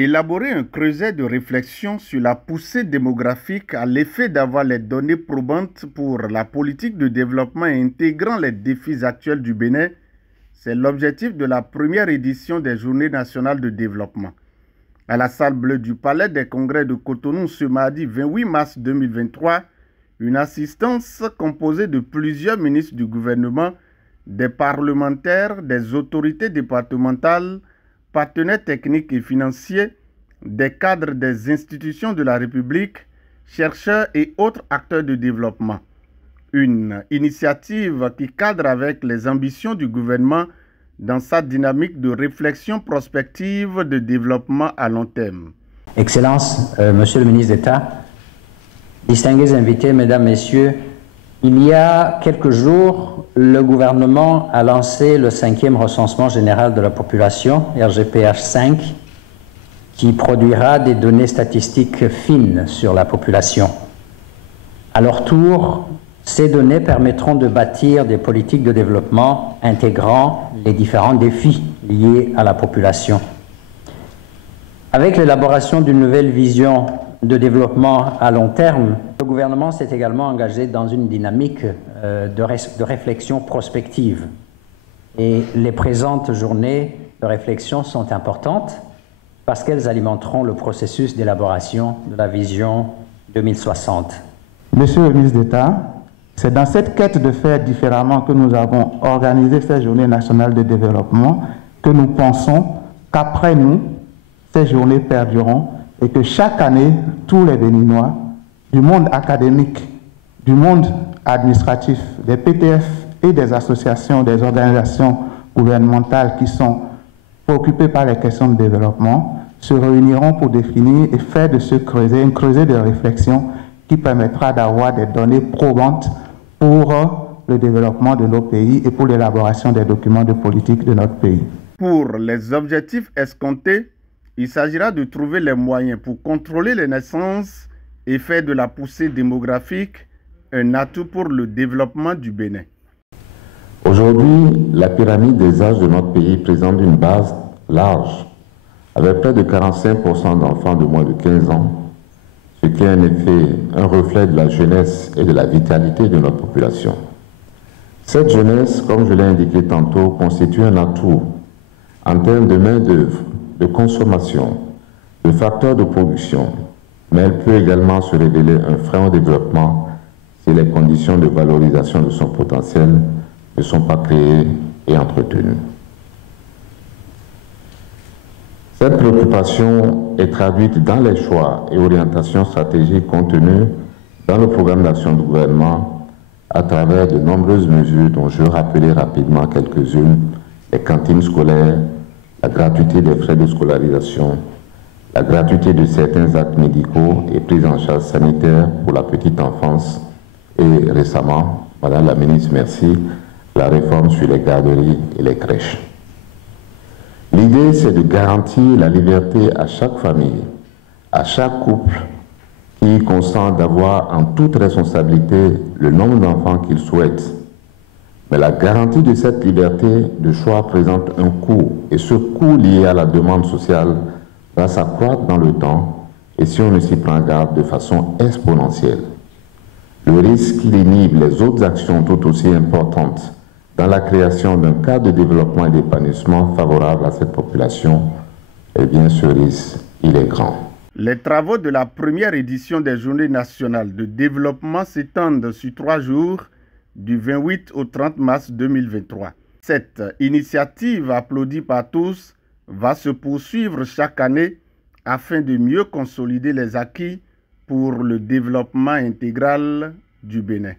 Élaborer un creuset de réflexion sur la poussée démographique a l'effet d'avoir les données probantes pour la politique de développement intégrant les défis actuels du Bénin. C'est l'objectif de la première édition des Journées nationales de développement. À la salle bleue du Palais des Congrès de Cotonou ce mardi 28 mars 2023, une assistance composée de plusieurs ministres du gouvernement, des parlementaires, des autorités départementales, partenaires techniques et financiers, des cadres des institutions de la République, chercheurs et autres acteurs de développement. Une initiative qui cadre avec les ambitions du gouvernement dans sa dynamique de réflexion prospective de développement à long terme. Excellences, Monsieur le ministre d'État, distingués invités, Mesdames, Messieurs, il y a quelques jours, le gouvernement a lancé le 5e recensement général de la population, RGPH 5, qui produira des données statistiques fines sur la population. À leur tour, ces données permettront de bâtir des politiques de développement intégrant les différents défis liés à la population. Avec l'élaboration d'une nouvelle vision de développement à long terme, le gouvernement s'est également engagé dans une dynamique de réflexion prospective. Et les présentes journées de réflexion sont importantes parce qu'elles alimenteront le processus d'élaboration de la vision 2060. Monsieur le ministre d'État, c'est dans cette quête de faire différemment que nous avons organisé ces journées nationales de développement que nous pensons qu'après nous, ces journées perdureront et que chaque année, tous les Béninois, du monde académique, du monde administratif, des PTF et des associations, des organisations gouvernementales qui sont préoccupées par les questions de développement, se réuniront pour définir et faire de ce creuset un creuset de réflexion qui permettra d'avoir des données probantes pour le développement de nos pays et pour l'élaboration des documents de politique de notre pays. Pour les objectifs escomptés, il s'agira de trouver les moyens pour contrôler les naissances et faire de la poussée démographique un atout pour le développement du Bénin. Aujourd'hui, la pyramide des âges de notre pays présente une base large, avec près de 45% d'enfants de moins de 15 ans, ce qui est en effet un reflet de la jeunesse et de la vitalité de notre population. Cette jeunesse, comme je l'ai indiqué tantôt, constitue un atout en termes de main-d'œuvre, de consommation, de facteurs de production, mais elle peut également se révéler un frein au développement si les conditions de valorisation de son potentiel ne sont pas créées et entretenues. Cette préoccupation est traduite dans les choix et orientations stratégiques contenus dans le programme d'action du gouvernement à travers de nombreuses mesures dont je rappellerai rapidement quelques-unes: les cantines scolaires, la gratuité des frais de scolarisation, la gratuité de certains actes médicaux et prise en charge sanitaire pour la petite enfance et récemment, Madame la ministre, merci, la réforme sur les garderies et les crèches. L'idée, c'est de garantir la liberté à chaque famille, à chaque couple qui consent d'avoir en toute responsabilité le nombre d'enfants qu'il souhaite. Mais la garantie de cette liberté de choix présente un coût, et ce coût lié à la demande sociale va s'accroître dans le temps et si on ne s'y prend garde de façon exponentielle. Le risque qui inhibe les autres actions tout aussi importantes dans la création d'un cadre de développement et d'épanouissement favorable à cette population, eh bien ce risque, il est grand. Les travaux de la première édition des Journées nationales de développement s'étendent sur 3 jours, du 28 au 30 mars 2023. Cette initiative, applaudie par tous, va se poursuivre chaque année afin de mieux consolider les acquis pour le développement intégral du Bénin.